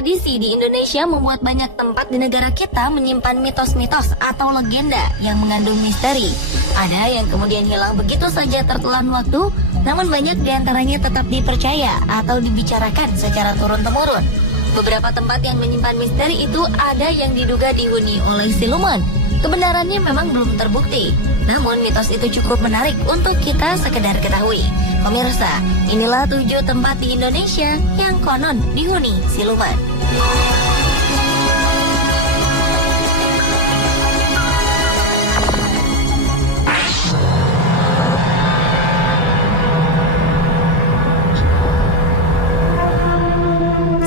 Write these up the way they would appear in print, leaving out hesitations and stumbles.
tradisi di Indonesia membuat banyak tempat di negara kita menyimpan mitos-mitos atau legenda yang mengandung misteri. Ada yang kemudian hilang begitu saja tertelan waktu, namun banyak diantaranya tetap dipercaya atau dibicarakan secara turun-temurun. Beberapa tempat yang menyimpan misteri itu ada yang diduga dihuni oleh siluman. Kebenarannya memang belum terbukti, namun mitos itu cukup menarik untuk kita sekedar ketahui. Pemirsa, inilah 7 tempat di Indonesia yang konon dihuni siluman.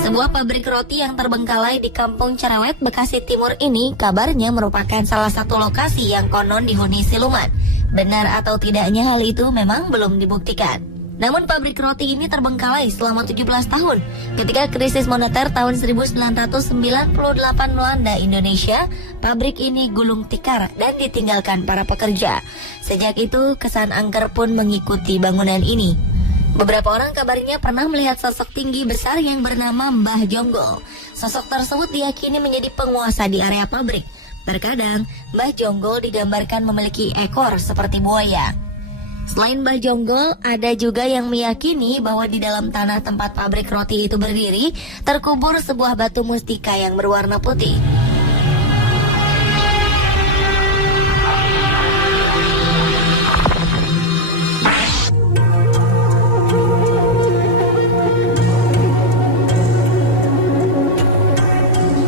Sebuah pabrik roti yang terbengkalai di Kampung Cerewet, Bekasi Timur ini kabarnya merupakan salah satu lokasi yang konon dihuni siluman. Benar atau tidaknya hal itu memang belum dibuktikan. Namun pabrik roti ini terbengkalai selama 17 tahun ketika krisis moneter tahun 1998 melanda Indonesia. Pabrik ini gulung tikar dan ditinggalkan para pekerja. Sejak itu kesan angker pun mengikuti bangunan ini. Beberapa orang kabarnya pernah melihat sosok tinggi besar yang bernama Mbah Jonggol. Sosok tersebut diyakini menjadi penguasa di area pabrik. Terkadang, Mbah Jonggol digambarkan memiliki ekor seperti buaya. Selain Mbah Jonggol, ada juga yang meyakini bahwa di dalam tanah tempat pabrik roti itu berdiri, terkubur sebuah batu mustika yang berwarna putih.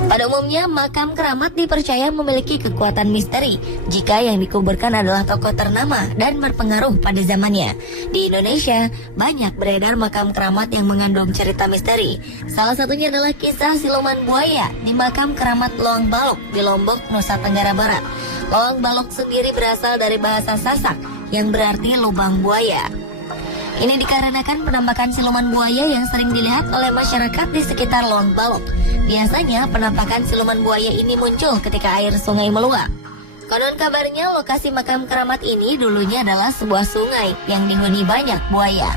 Pada umumnya, makam keramat dipercaya memiliki kekuatan misteri jika yang dikuburkan adalah tokoh ternama dan berpengaruh pada zamannya. Di Indonesia, banyak beredar makam keramat yang mengandung cerita misteri. Salah satunya adalah kisah siluman buaya di makam keramat Loang Balok di Lombok, Nusa Tenggara Barat. Loang Balok sendiri berasal dari bahasa Sasak yang berarti lubang buaya. Ini dikarenakan penampakan siluman buaya yang sering dilihat oleh masyarakat di sekitar Loang Balok. Biasanya penampakan siluman buaya ini muncul ketika air sungai meluap. Konon kabarnya lokasi makam keramat ini dulunya adalah sebuah sungai yang dihuni banyak buaya.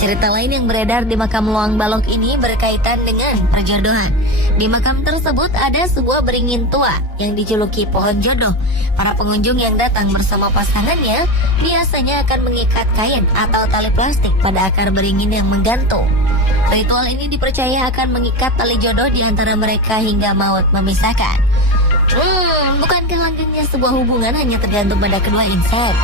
Cerita lain yang beredar di makam Loang Balok ini berkaitan dengan perjodohan. Di makam tersebut ada sebuah beringin tua yang dijuluki pohon jodoh. Para pengunjung yang datang bersama pasangannya biasanya akan mengikat kain atau tali plastik pada akar beringin yang menggantung. Ritual ini dipercaya akan mengikat tali jodoh di antara mereka hingga maut memisahkan. Bukankah langgengnya sebuah hubungan hanya tergantung pada kedua insan?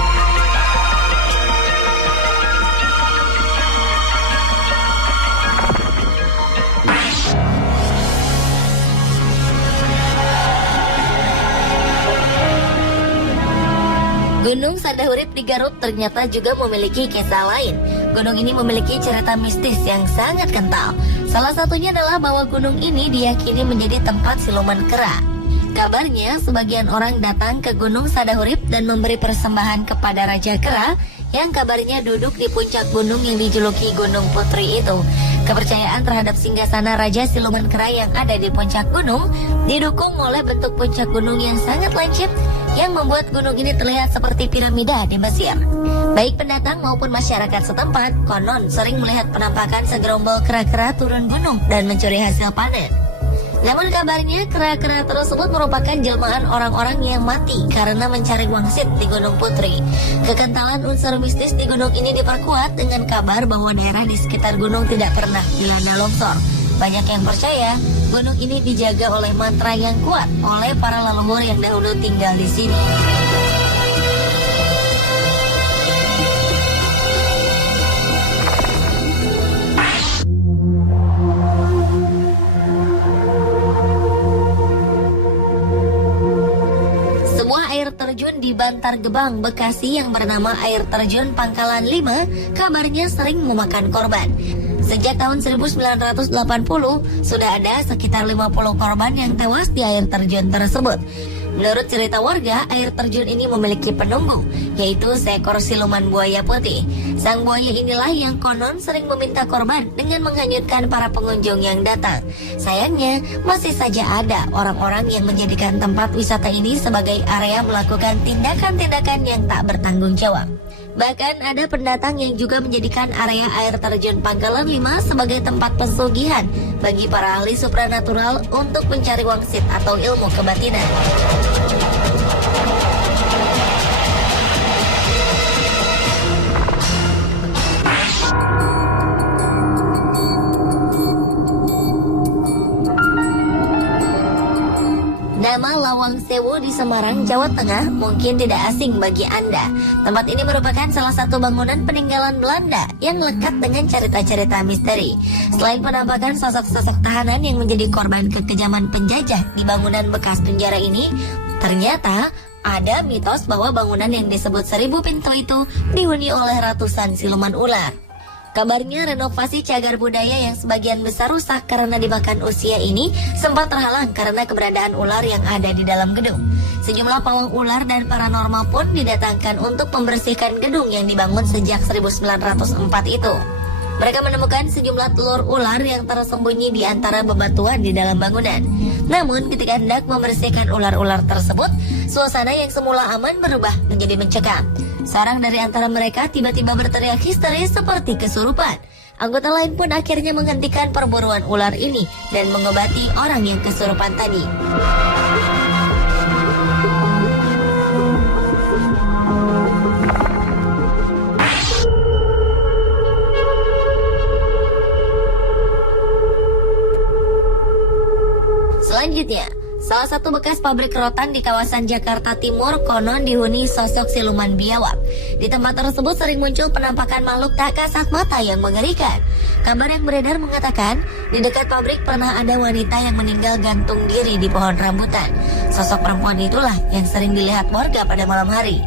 Gunung Sadahurip di Garut ternyata juga memiliki kisah lain. Gunung ini memiliki cerita mistis yang sangat kental. Salah satunya adalah bahwa gunung ini diyakini menjadi tempat siluman kera. Kabarnya sebagian orang datang ke Gunung Sadahurip dan memberi persembahan kepada Raja Kera yang kabarnya duduk di puncak gunung yang dijuluki Gunung Putri itu. Kepercayaan terhadap singgasana Raja Siluman Kera yang ada di puncak gunung didukung oleh bentuk puncak gunung yang sangat lancip yang membuat gunung ini terlihat seperti piramida di Mesir. Baik pendatang maupun masyarakat setempat konon sering melihat penampakan segerombol kera-kera turun gunung dan mencuri hasil panen. Namun kabarnya kera-kera tersebut merupakan jelmaan orang-orang yang mati karena mencari wangsit di Gunung Putri. Kekentalan unsur mistis di gunung ini diperkuat dengan kabar bahwa daerah di sekitar gunung tidak pernah dilanda longsor. Banyak yang percaya gunung ini dijaga oleh mantra yang kuat oleh para leluhur yang dahulu tinggal di sini. Air terjun di Bantar Gebang, Bekasi yang bernama Air Terjun Pangkalan 5 kabarnya sering memakan korban. Sejak tahun 1980 sudah ada sekitar 50 korban yang tewas di air terjun tersebut. Menurut cerita warga, air terjun ini memiliki penunggu, yaitu seekor siluman buaya putih. Sang buaya inilah yang konon sering meminta korban dengan menghanyutkan para pengunjung yang datang. Sayangnya, masih saja ada orang-orang yang menjadikan tempat wisata ini sebagai area melakukan tindakan-tindakan yang tak bertanggung jawab. Bahkan ada pendatang yang juga menjadikan area air terjun Pangkalan 5 sebagai tempat pesugihan bagi para ahli supranatural untuk mencari wangsit atau ilmu kebatinan. Nama Lawang Sewu di Semarang, Jawa Tengah mungkin tidak asing bagi Anda. Tempat ini merupakan salah satu bangunan peninggalan Belanda yang lekat dengan cerita-cerita misteri. Selain penampakan sosok-sosok tahanan yang menjadi korban kekejaman penjajah di bangunan bekas penjara ini, ternyata ada mitos bahwa bangunan yang disebut 1000 pintu itu dihuni oleh ratusan siluman ular. Kabarnya renovasi cagar budaya yang sebagian besar rusak karena dimakan usia ini sempat terhalang karena keberadaan ular yang ada di dalam gedung. Sejumlah pawang ular dan paranormal pun didatangkan untuk membersihkan gedung yang dibangun sejak 1904 itu. Mereka menemukan sejumlah telur ular yang tersembunyi di antara bebatuan di dalam bangunan. Namun ketika hendak membersihkan ular-ular tersebut, suasana yang semula aman berubah menjadi mencekam. Seorang dari antara mereka tiba-tiba berteriak histeris seperti kesurupan. Anggota lain pun akhirnya menghentikan perburuan ular ini dan mengobati orang yang kesurupan tadi. Selanjutnya, salah satu bekas pabrik rotan di kawasan Jakarta Timur konon dihuni sosok siluman biawak. Di tempat tersebut sering muncul penampakan makhluk tak kasat mata yang mengerikan. Kabar yang beredar mengatakan, di dekat pabrik pernah ada wanita yang meninggal gantung diri di pohon rambutan. Sosok perempuan itulah yang sering dilihat warga pada malam hari.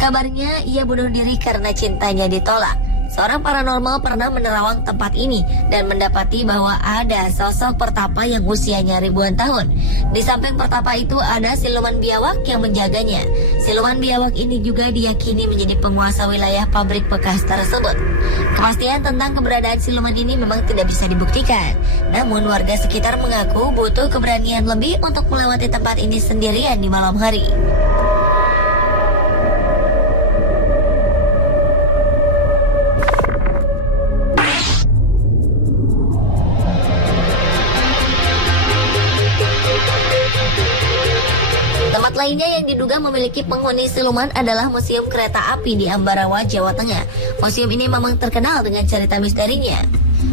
Kabarnya ia bunuh diri karena cintanya ditolak. Seorang paranormal pernah menerawang tempat ini dan mendapati bahwa ada sosok pertapa yang usianya ribuan tahun. Di samping pertapa itu ada siluman biawak yang menjaganya. Siluman biawak ini juga diyakini menjadi penguasa wilayah pabrik bekas tersebut. Kepastian tentang keberadaan siluman ini memang tidak bisa dibuktikan. Namun warga sekitar mengaku butuh keberanian lebih untuk melewati tempat ini sendirian di malam hari. Tempat lainnya yang diduga memiliki penghuni siluman adalah Museum Kereta Api di Ambarawa, Jawa Tengah. Museum ini memang terkenal dengan cerita misterinya.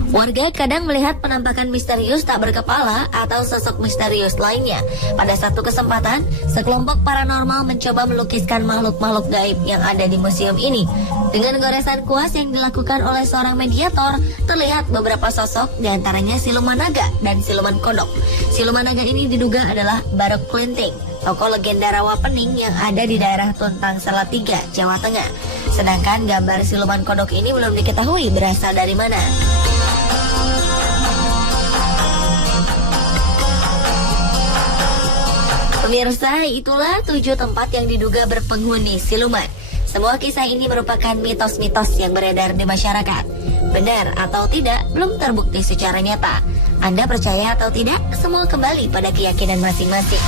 Warga kadang melihat penampakan misterius tak berkepala atau sosok misterius lainnya. Pada satu kesempatan, sekelompok paranormal mencoba melukiskan makhluk-makhluk gaib yang ada di museum ini. Dengan goresan kuas yang dilakukan oleh seorang mediator, terlihat beberapa sosok, diantaranya siluman naga dan siluman kodok. Siluman naga ini diduga adalah Barok Klinting, tokoh legenda Rawa Pening yang ada di daerah Tuntang Salatiga, Jawa Tengah. Sedangkan gambar siluman kodok ini belum diketahui berasal dari mana. Pemirsa, itulah 7 tempat yang diduga berpenghuni siluman. Semua kisah ini merupakan mitos-mitos yang beredar di masyarakat. Benar atau tidak, belum terbukti secara nyata. Anda percaya atau tidak, semua kembali pada keyakinan masing-masing.